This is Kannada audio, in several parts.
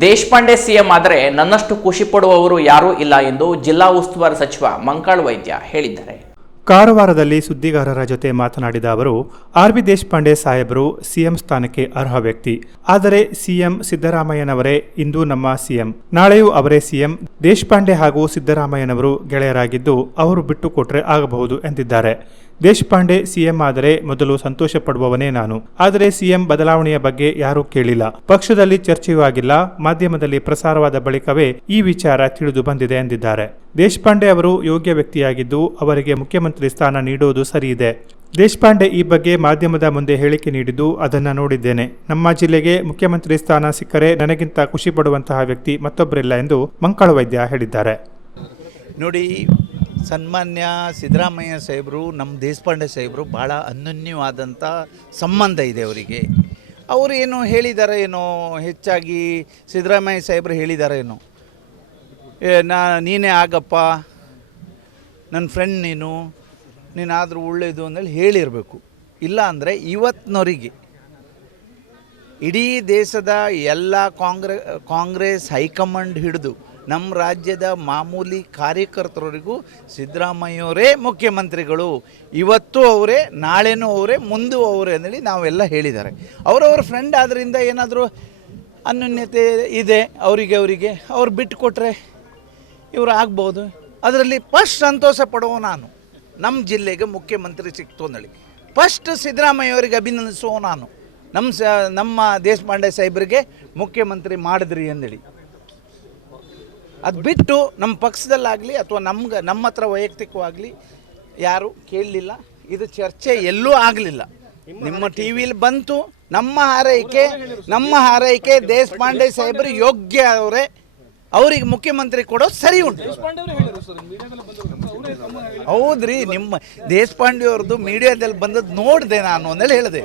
ದೇಶಪಾಂಡೆ ಸಿಎಂ ಆದರೆ ನನ್ನಷ್ಟು ಖುಷಿ ಪಡುವವರು ಯಾರೂ ಇಲ್ಲ ಎಂದು ಜಿಲ್ಲಾ ಉಸ್ತುವಾರಿ ಸಚಿವ ಮಂಕಾಳ್ ವೈದ್ಯ ಹೇಳಿದ್ದಾರೆ. ಕಾರವಾರದಲ್ಲಿ ಸುದ್ದಿಗಾರರ ಜೊತೆ ಮಾತನಾಡಿದ ಅವರು, ಆರ್ ಬಿ ದೇಶಪಾಂಡೆ ಸಾಹೇಬರು ಸಿಎಂ ಸ್ಥಾನಕ್ಕೆ ಅರ್ಹ ವ್ಯಕ್ತಿ. ಆದರೆ ಸಿಎಂ ಸಿದ್ದರಾಮಯ್ಯನವರೇ ಇಂದು ನಮ್ಮ ಸಿಎಂ. ನಾಳೆಯೂ ಅವರೇ ಸಿಎಂ. ದೇಶಪಾಂಡೆ ಹಾಗೂ ಸಿದ್ದರಾಮಯ್ಯನವರು ಗೆಳೆಯರಾಗಿದ್ದು ಅವರು ಬಿಟ್ಟುಕೊಟ್ರೆ ಆಗಬಹುದು ಎಂದಿದ್ದಾರೆ. ದೇಶಪಾಂಡೆ ಸಿಎಂ ಆದರೆ ಮೊದಲು ಸಂತೋಷ ಪಡುವವನೇ ನಾನು. ಆದರೆ ಸಿಎಂ ಬದಲಾವಣೆಯ ಬಗ್ಗೆ ಯಾರೂ ಕೇಳಿಲ್ಲ. ಪಕ್ಷದಲ್ಲಿ ಚರ್ಚೆಯೂ ಆಗಿಲ್ಲ. ಮಾಧ್ಯಮದಲ್ಲಿ ಪ್ರಸಾರವಾದ ಬಳಿಕವೇ ಈ ವಿಚಾರ ತಿಳಿದು ಬಂದಿದೆ ಎಂದಿದ್ದಾರೆ. ದೇಶಪಾಂಡೆ ಅವರು ಯೋಗ್ಯ ವ್ಯಕ್ತಿಯಾಗಿದ್ದು ಅವರಿಗೆ ಮುಖ್ಯಮಂತ್ರಿ ಸ್ಥಾನ ನೀಡುವುದು ಸರಿಯಿದೆ. ದೇಶಪಾಂಡೆ ಈ ಬಗ್ಗೆ ಮಾಧ್ಯಮದ ಮುಂದೆ ಹೇಳಿಕೆ ನೀಡಿದ್ದು ಅದನ್ನು ನೋಡಿದ್ದೇನೆ. ನಮ್ಮ ಜಿಲ್ಲೆಗೆ ಮುಖ್ಯಮಂತ್ರಿ ಸ್ಥಾನ ಸಿಕ್ಕರೆ ನನಗಿಂತ ಖುಷಿ ಪಡುವಂತಹ ವ್ಯಕ್ತಿ ಮತ್ತೊಬ್ಬರಿಲ್ಲ ಎಂದು ಮಂಕಳ ವೈದ್ಯ ಹೇಳಿದ್ದಾರೆ. ನೋಡಿ ಸನ್ಮಾನ್ಯ ಸಿದ್ದರಾಮಯ್ಯ ಸಾಹೇಬರು ನಮ್ಮ ದೇಶಪಾಂಡೆ ಸಾಹೇಬರು ಭಾಳ ಅನನ್ಯವಾದಂಥ ಸಂಬಂಧ ಇದೆ ಅವರಿಗೆ. ಅವರು ಏನು ಹೇಳಿದ್ದಾರೆ ಏನೋ, ಹೆಚ್ಚಾಗಿ ಸಿದ್ದರಾಮಯ್ಯ ಸಾಹೇಬರು ಹೇಳಿದ್ದಾರೆ ಏನೋ. ನಾ, ನೀನೇ ಆಗಪ್ಪ ನನ್ನ ಫ್ರೆಂಡ್ ನೀನು, ನೀನಾದರೂ ಒಳ್ಳೆಯದು ಅಂದೇಳಿ ಹೇಳಿರಬೇಕು. ಇಲ್ಲ ಅಂದರೆ ಇವತ್ತಿನವರಿಗೆ ಇಡೀ ದೇಶದ ಎಲ್ಲ ಕಾಂಗ್ರೆ, ಕಾಂಗ್ರೆಸ್ ಹೈಕಮಾಂಡ್ ಹಿಡಿದು ನಮ್ಮ ರಾಜ್ಯದ ಮಾಮೂಲಿ ಕಾರ್ಯಕರ್ತರವರಿಗೂ ಸಿದ್ದರಾಮಯ್ಯವರೇ ಮುಖ್ಯಮಂತ್ರಿಗಳು. ಇವತ್ತು ಅವರೇ, ನಾಳೆನೂ ಅವರೇ, ಮುಂದೂ ಅವರೇ ಅಂದೇಳಿ ನಾವೆಲ್ಲ ಹೇಳಿದ್ದಾರೆ. ಅವರವ್ರ ಫ್ರೆಂಡ್ ಆದ್ದರಿಂದ ಏನಾದರೂ ಅನ್ಯೂನ್ಯತೆ ಇದೆ, ಅವರಿಗೆ ಅವರಿಗೆ, ಅವ್ರು ಬಿಟ್ಟು ಕೊಟ್ಟರೆ ಇವರು ಆಗ್ಬೋದು. ಅದರಲ್ಲಿ ಫಸ್ಟ್ ಸಂತೋಷ ಪಡುವ ನಾನು, ನಮ್ಮ ಜಿಲ್ಲೆಗೆ ಮುಖ್ಯಮಂತ್ರಿ ಸಿಕ್ತು ಅಂದೇಳಿ ಫಸ್ಟ್ ಸಿದ್ದರಾಮಯ್ಯವರಿಗೆ ಅಭಿನಂದಿಸುವ ನಾನು, ನಮ್ಮ ಸ, ನಮ್ಮ ದೇಶಪಾಂಡೆ ಸಾಹೇಬರಿಗೆ ಮುಖ್ಯಮಂತ್ರಿ ಮಾಡಿದ್ರಿ ಅಂದೇಳಿ ಅದು ಬಿಟ್ಟು ನಮ್ಮ ಪಕ್ಷದಲ್ಲಾಗಲಿ ಅಥವಾ ನಮ್ಗೆ ನಮ್ಮ ಹತ್ರ ವೈಯಕ್ತಿಕವಾಗಲಿ ಯಾರು ಕೇಳಲಿಲ್ಲ. ಇದು ಚರ್ಚೆ ಎಲ್ಲೂ ಆಗಲಿಲ್ಲ. ನಿಮ್ಮ ಟಿ ವಿಲಿ ಬಂತು ನಮ್ಮ ಹಾರೈಕೆ ನಮ್ಮ ಹಾರೈಕೆ ದೇಶಪಾಂಡೆ ಸಾಹೇಬರು ಯೋಗ್ಯ ಅವರೇ. ಅವರಿಗೆ ಮುಖ್ಯಮಂತ್ರಿ ಕೊಡೋದು ಸರಿ ಉಂಟು. ಹೌದ್ರಿ ನಿಮ್ಮ ದೇಶಪಾಂಡೆ ಅವ್ರದ್ದು ಮೀಡಿಯಾದಲ್ಲಿ ಬಂದದ್ದು ನೋಡಿದೆ ನಾನು ಅಂದೇಳಿ ಹೇಳಿದೆ.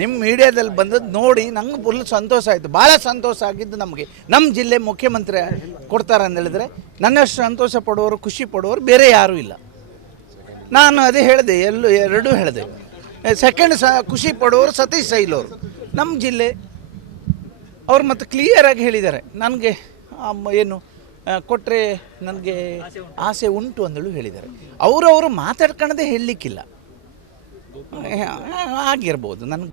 ನಿಮ್ಮ ಮೀಡಿಯಾದಲ್ಲಿ ಬಂದದ್ದು ನೋಡಿ ನಂಗೆ ಫುಲ್ ಸಂತೋಷ ಆಯಿತು. ಭಾಳ ಸಂತೋಷ ಆಗಿದ್ದು ನಮಗೆ. ನಮ್ಮ ಜಿಲ್ಲೆ ಮುಖ್ಯಮಂತ್ರಿ ಕೊಡ್ತಾರೆ ಅಂತ ಹೇಳಿದ್ರೆ ನನ್ನಷ್ಟು ಸಂತೋಷ ಪಡುವವರು, ಖುಷಿ ಪಡುವವರು ಬೇರೆ ಯಾರೂ ಇಲ್ಲ. ನಾನು ಅದೇ ಹೇಳಿದೆ, ಎಲ್ಲೂ ಎರಡೂ ಹೇಳಿದೆ. ಸೆಕೆಂಡ್ ಸ ಖುಷಿ ಪಡುವವರು ಸತೀಶ್ ಸೈಲ್ ಅವರು ನಮ್ಮ ಜಿಲ್ಲೆ ಅವ್ರು ಮತ್ತು ಕ್ಲಿಯರಾಗಿ ಹೇಳಿದ್ದಾರೆ. ನನಗೆ ಏನು ಕೊಟ್ಟರೆ ನನಗೆ ಆಸೆ ಉಂಟು ಅಂದಳು ಹೇಳಿದ್ದಾರೆ. ಅವರು ಅವರು ಮಾತಾಡ್ಕೊಳ್ಳೋದೇ ಹೇಳಲಿಕ್ಕಿಲ್ಲ. ಆಗಿರ್ಬೋದು ನನಗೆ